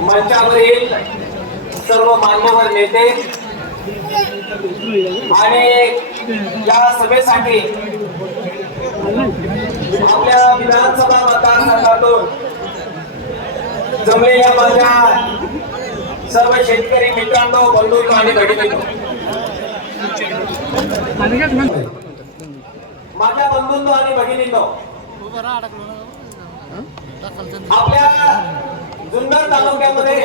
मंचावरील सर्व मान्यवर नेते. आणि या सभेसाठी आपल्या विधानसभा मतदारसंघातून जमलेल्या माझ्या सर्व शेतकरी मित्रांनो बंधू आणि भगिनींनो. माझ्या बंधूंनो आणि भगिनींनो आपल्या जुन्नर तालुक्यामध्ये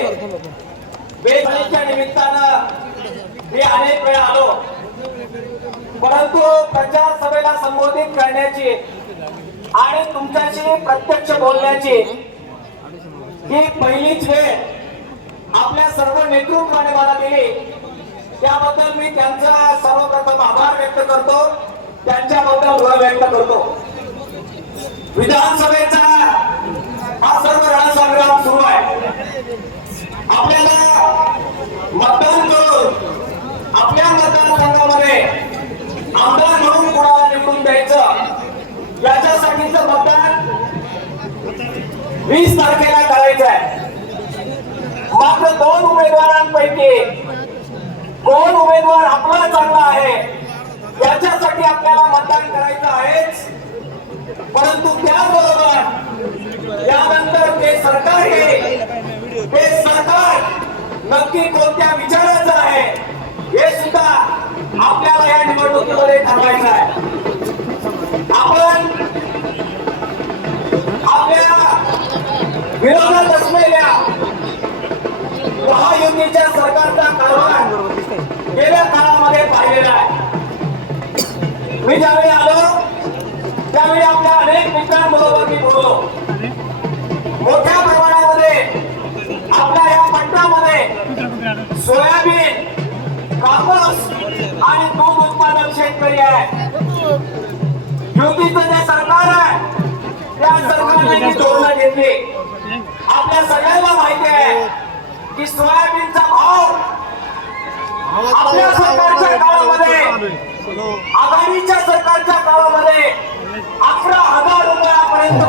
वेदनेच्या निमित्तानं मी अनेक वेळा आलो. परंतु प्रचार सभेला संबोधित करण्याची आणि तुमच्याशी प्रत्यक्ष बोलण्याची ही पहिलीच वेळ आपल्या सर्व नेतृत्वाने मला दिली. त्याबद्दल मी त्यांचा सर्वप्रथम आभार व्यक्त करतो. त्यांच्याबद्दल व्यक्त करतो. विधानसभेचा हा सर्व रणसंग्राम सुरू आहे. आपल्याला मतदान करून आपल्या मतदारसंघामध्ये आमदार म्हणून कोणाला निवडून द्यायचं याच्यासाठीचं मतदान वीस तारखेला करायचं आहे. मात्र दोन उमेदवारांपैकी कोण उमेदवार आपला चांगला आहे. याच्यासाठी आपल्याला मतदान करायचं आहेच. परंतु त्याचबरोबर यानंतर ते सरकार हे ते सरकार नक्की कोणत्या विचाराचं आहे हे सुद्धा आपल्याला या निवडणुकीमध्ये ठरवायचं आहे. आपण आपल्या विरोधात असलेल्या महायुतीच्या सरकारचा कारभार गेल्या काळामध्ये पाहिलेला आहे. मी ज्यावेळी आलो त्यावेळी आपल्या अनेक मित्रांबरोबर मी बोललो. मोठ्या प्रमाणामध्ये आपल्या या पट्ट्यामध्ये सोयाबीन कापूस आणि दूध उत्पादक शेतकरी आहे. युतीचं जे सरकार आहे त्या सरकारने ही धोरणं घेतली. आपल्या सगळ्यांना माहिती आहे की सोयाबीनचा भाव आपल्या सरकारच्या काळामध्ये आघाडीच्या सरकारच्या काळामध्ये अकरा हजार रुपयापर्यंत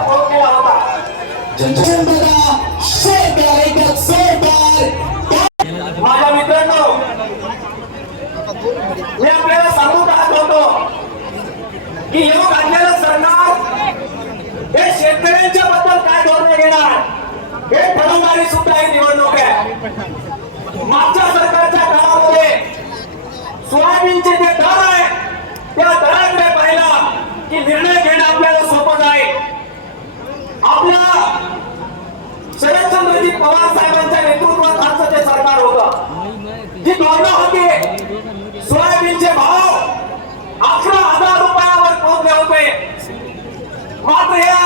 माझ्या मित्रांनो मी आपल्याला सांगू पाहत होतो की योग सरकार हे शेतकऱ्यांच्या बद्दल काय धोरण घेणार? हे ठरवणारी सुद्धा ही निवडणूक आहे. मागच्या सरकारच्या काळामध्ये सोयाबीनचे जे दर आहे त्या दराकडे पाहिला की निर्णय घेणं आपल्याला सोपं आहे आपल्या शरदचंद्रजी पवार साहेबांच्या नेतृत्वात आजचं ते सरकार होत. जी धोरणं होती. सोयाबीनचे भाव अकरा हजार रुपयावर पोहोचले होते. मात्र या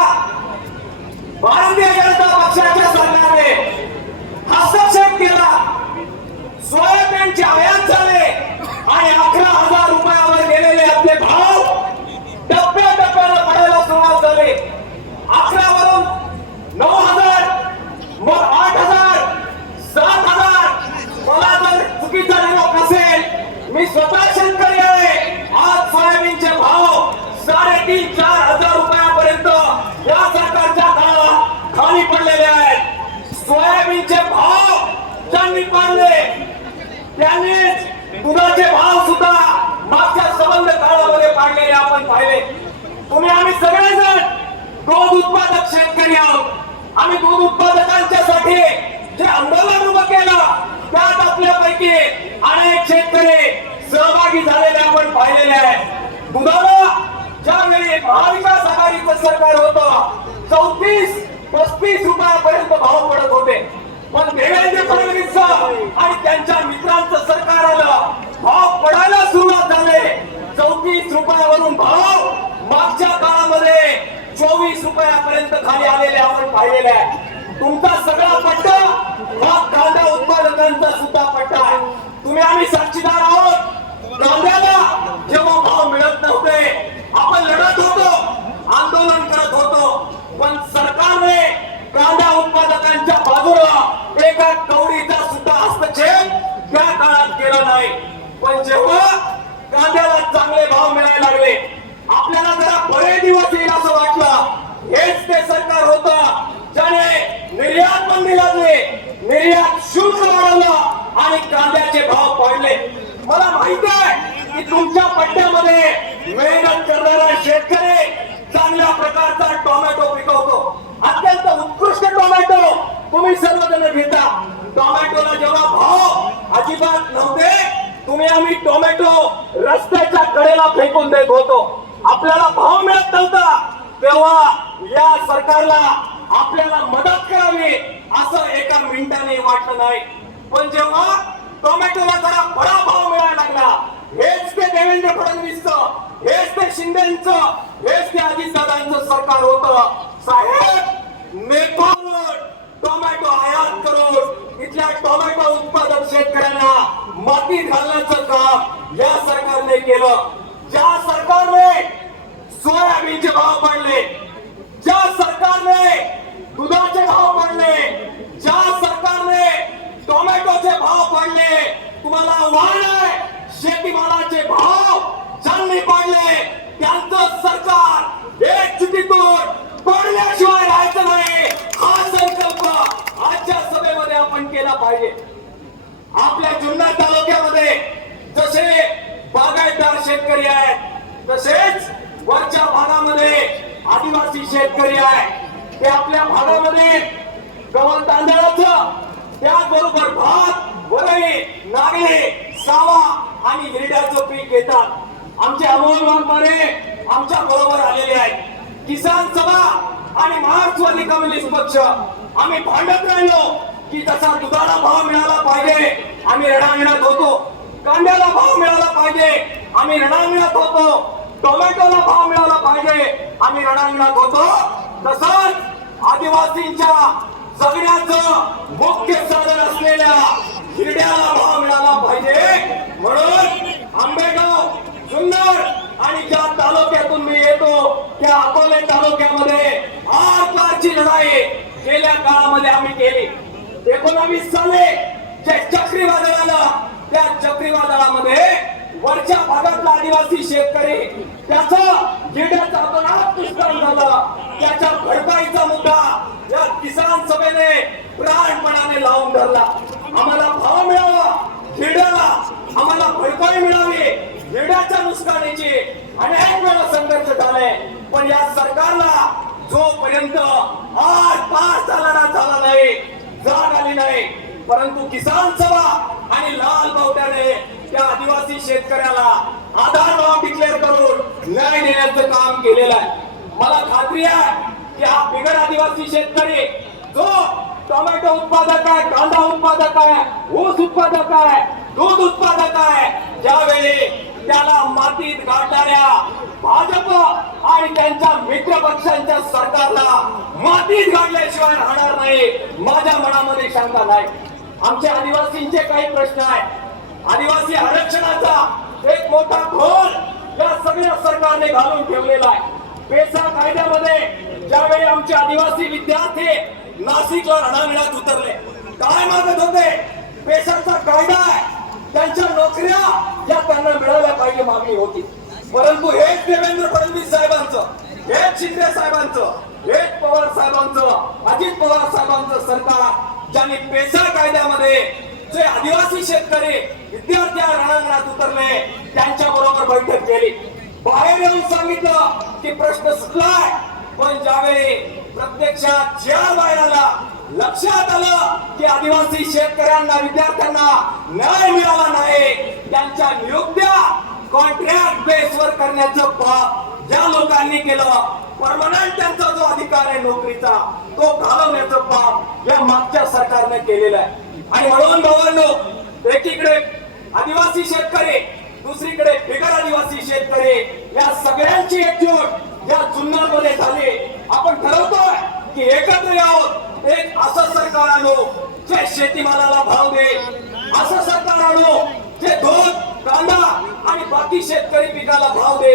भारतीय जनता पक्षाच्या सरकारने हस्तक्षेप केला. सोयाबीनचे आयात झाले आणि अकरा हजार रुपयावर गेलेले आपले भाव टप्प्या टप्प्यानं पडायला सुरुवात झाली अकरा वरून नऊ हजार मग आठ हजार सात हजार मला जर चुकीचा निरोप नसेल मी स्वतः शेतकरी आहे. आज सोयाबीनचे भाव साडेतीन चार हजार रुपयापर्यंत या सरकारच्या काळात खाली पडलेले आहेत. सोयाबीनचे भाव ज्यांनी पाडले. त्यांनीच दुधाचे भाव सुद्धा मागच्या संबंध काळामध्ये पाडलेले आपण पाहिले. तुम्ही आम्ही सगळेजण दूध उत्पादक शेतकरी आहोत. आम्ही दूध उत्पादकांच्या साठी जे आंदोलन उभं केलं त्यात आपल्यापैकी अनेक शेतकरी सहभागी झालेले आपण पाहिलेले आहे. दुधाला ज्यावेळी महाविकास आघाडीचं सरकार होतं चौतीस पस्तीस रुपयापर्यंत भाव पडत होते. पण देवेंद्र फडणवीस आणि त्यांच्या मित्रांचं सरकार आलं. भाव पडायला सुरुवात झाले. चौतीस रुपयावरून भाव मागच्या काळामध्ये चोवीस रुपयापर्यंत खाली आलेले आपण पाहिलेले आहे. तुमचा सगळा पट्टा हा कांदा उत्पादकांचा सुद्धा पट्टा आहे. तुम्ही आम्ही साक्षीदार आहोत. कांद्याला जेव्हा भाव मिळत नव्हते आपण लढत होतो आंदोलन करत होतो. पण सरकारने कांदा उत्पादकांच्या बाजूला एका कवडीचा सुद्धा हस्तक्षेप त्या काळात केला नाही. पण जेव्हा कांद्याला चांगले भाव मिळायला लागले आपल्याला जरा बरे दिवस येईल असं वाटलं. हेच ते सरकार होत ज्याने निर्यात बंदी लागली निर्यात शुल्क वाढवलं आणि कांद्याचे भाव पडले राज्यामध्ये मेहनत करणारा शेतकरी चांगल्या प्रकारचा टोमॅटो पिकवतो. अत्यंत उत्कृष्ट टोमॅटो. तुम्ही सर्वजण घेता. टोमॅटोला जेव्हा भाव अजिबात नव्हते तुम्ही आम्ही टोमॅटो रस्त्याच्या कडेला फेकून देत होतो. आपल्याला भाव मिळत नव्हता. तेव्हा या सरकारला आपल्याला मदत करावी असं एका मिनिटाने वाटलं नाही. पण जेव्हा टोमॅटोला जरा बरा भाव मिळायला लागला हेच ते देवेंद्र फडणवीसचं हेच ते शिंदेच हेच ते अजितदादांचं सरकार होत. साहेब नेपाळवरून टोमॅटो आयात करून इथल्या टोमॅटो उत्पादक शेतकऱ्यांना माती घालण्याचं काम या सरकारने केलं. ज्या सरकारने सोयाबीनचे भाव पडले ज्या सरकारने दुधाचे भाव पडले ज्या सरकारने टोमॅटोचे भाव पडले तुम्हाला वाढ आहे शेतीमालाचे भाव चांगले पाडले. त्यांचं सरकार एक चुकीतून पडल्याशिवाय राहायचं नाही. हा संकल्प आजच्या सभेमध्ये आपण केला पाहिजे. आपल्या जुन्नर तालुक्यामध्ये जसे बागायतदार शेतकरी आहेत तसेच वरच्या भागामध्ये आदिवासी शेतकरी आहे ते आपल्या भागामध्ये गव्हाण तांदळाचं त्याचबरोबर भात वरळी नागले सावा आणि हिरड्याचं पीक घेतात. आमचे अमोल वाघमारे आमच्या बरोबर आलेले आहेत. किसान सभा आणि मार्क्सवादी कम्युनिस्ट पक्ष. आम्ही भांडत राहिलो की तसा दुधाला भाव मिळाला पाहिजे. आम्ही रडांगणात होतो. कांद्याला भाव मिळाला पाहिजे. आम्ही रणांगणात होतो. टोमॅटोला भाव मिळाला पाहिजे. आम्ही रणांगणात होतो. तसंच आदिवासींच्या जगण्याचं मुख्य साधन असलेल्या हिरड्याला भाव मिळाला पाहिजे. म्हणून आंबेगाव जुन्नर आणि ज्या तालुक्यातून मी येतो त्या अकोले तालुक्यामध्ये आठ लढाई गेल्या काळामध्ये आम्ही केली. एकोणावीस साले जे चक्रीवादळाला त्या चक्रीवादळामध्ये वरच्या भागातला आदिवासी शेतकरी त्याचा जिड्याचा अपघात दुष्काळ झालं. त्याच्या भरपाईचा मुद्दा या किसान सभेने प्राणपणाने लावून धरला. आम्हाला भाव मिळावा जिड्याला आम्हाला भरपाई मिळावी जिड्याच्या नुकसानीची अनेक वेळा संघर्ष झाले. पण या सरकारला जोपर्यंत आठ पाच चालना झाला नाही जाग आली नाही परंतु किसान सभा आणि लाल बावट्याने त्या आदिवासी शेतकऱ्याला आधार भाव डिक्लेअर करून न्याय देण्याचं काम केलेलं आहे. मला खात्री आहे की हा बिगर आदिवासी शेतकरी जो टोमॅटो उत्पादक आहे कांदा उत्पादक आहे ऊस उत्पादक आहे दूध उत्पादक आहे. ज्यावेळी त्याला मातीत गाडणाऱ्या भाजप आणि त्यांच्या मित्र पक्षांच्या सरकारला मातीत गाडल्याशिवाय राहणार नाही माझ्या मनामध्ये शंका नाही. आमच्या आदिवासींचे काही प्रश्न आहेत. आदिवासी आरक्षणाचा एक मोठा घोल या सगळ्या सरकारने घालून ठेवलेला आहे. पेसा कायद्यामध्ये ज्यावेळी आमचे आदिवासी विद्यार्थी नाशिकला रणांगणात उतरले. काय मागत होते पेशाचा कायदा आहे. त्यांच्या नोकऱ्या या त्यांना मिळाल्या पाहिजे मागणी होती. परंतु हेच देवेंद्र फडणवीस साहेबांचं हेच शिंदे साहेबांचं हेच पवार साहेबांचं अजित पवार साहेबांचं सरकार ज्यांनी पेसा कायद्यामध्ये जे आदिवासी शेतकरी विद्यार्थी रणांगणात उतरले त्यांच्या बरोबर बैठक केली. बाहेर येऊन सांगितलं की प्रश्न सुटलाय. पण ज्यावेळी प्रत्यक्षात ज्या बाहेरला लक्षात आलं की आदिवासी शेतकऱ्यांना विद्यार्थ्यांना न्याय मिळाला नाही त्यांच्या नियुक्त्या कॉन्ट्रॅक्ट बेसवर करण्याचं पाप ज्या लोकांनी केलं परमनंट त्यांचा जो अधिकार आहे नोकरीचा तो घालवण्याचं पाप या मागच्या सरकारने केलेलं आहे. आणि म्हणून भावांनो एकीकडे आदिवासी शेतकरी दुसरीकडे बिगर आदिवासी शेतकरी या सगळ्यांची एकजूट या जुन्नरमध्ये झाली आपण ठरवतोय की एकत्र यावं. एक असं सरकार आणो जे शेतीमालाला भाव दे असं सरकार आणू जे दूध कांदा आणि बाकी शेतकरी पिकाला भाव दे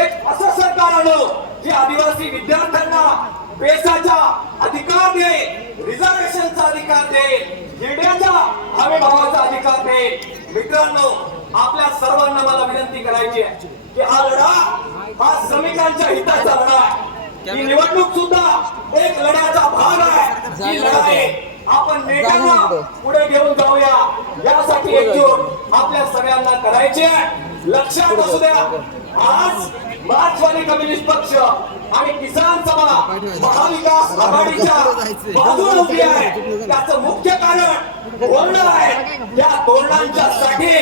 एक असं सरकार आणो जे आदिवासी विद्यार्थ्यांना पेसाचा अधिकार दे रिझर्वेशनचा अधिकार दे हिरड्याचा हवे भावाचा अधिकार दे मित्रांनो आपल्या सर्वांना मला विनंती करायची आहे की हा लढा हा श्रमिकांच्या हिताचा लढा आहे. ही निवडणूक सुद्धा एक लढ्याचा भाग आहे. ही लढाई आपण नेत्यांना पुढे घेऊन जाऊया. यासाठी एकजूट आपल्या सगळ्यांना करायचे. लक्षात असू द्या. आज मार्क्सवादी कम्युनिस्ट पक्ष आणि किसान सभा महाविकास आघाडीच्या बाजूने उभी आहे. त्याचं मुख्य कारण धोरण आहे. या धोरणांच्या साठी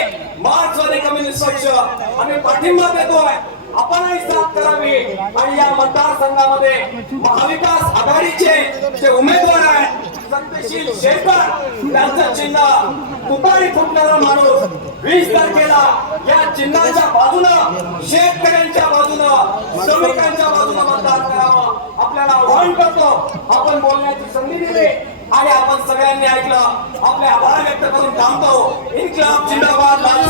मार्क्सवादी कम्युनिस्ट पक्ष आम्ही पाठिंबा देतोय. आपणही साथ करावी. आणि या मतदारसंघामध्ये महाविकास आघाडीचे जे उमेदवार आहेत सत्यशील शेखर त्यांचं चिन्ह तुतारी फुटणारा माणूस वीस तारखेला या चिन्हाच्या बाजूनं शेतकऱ्यांच्या बाजूनं श्रमिकांच्या बाजूनं मतदान करावं. आपल्याला आव्हान करतो. आपण बोलण्याची संधी दिली आणि आपण सगळ्यांनी ऐकलं. आपले आभार व्यक्त करून थांबतो. इन्क्लाब जिंदाबाद लाल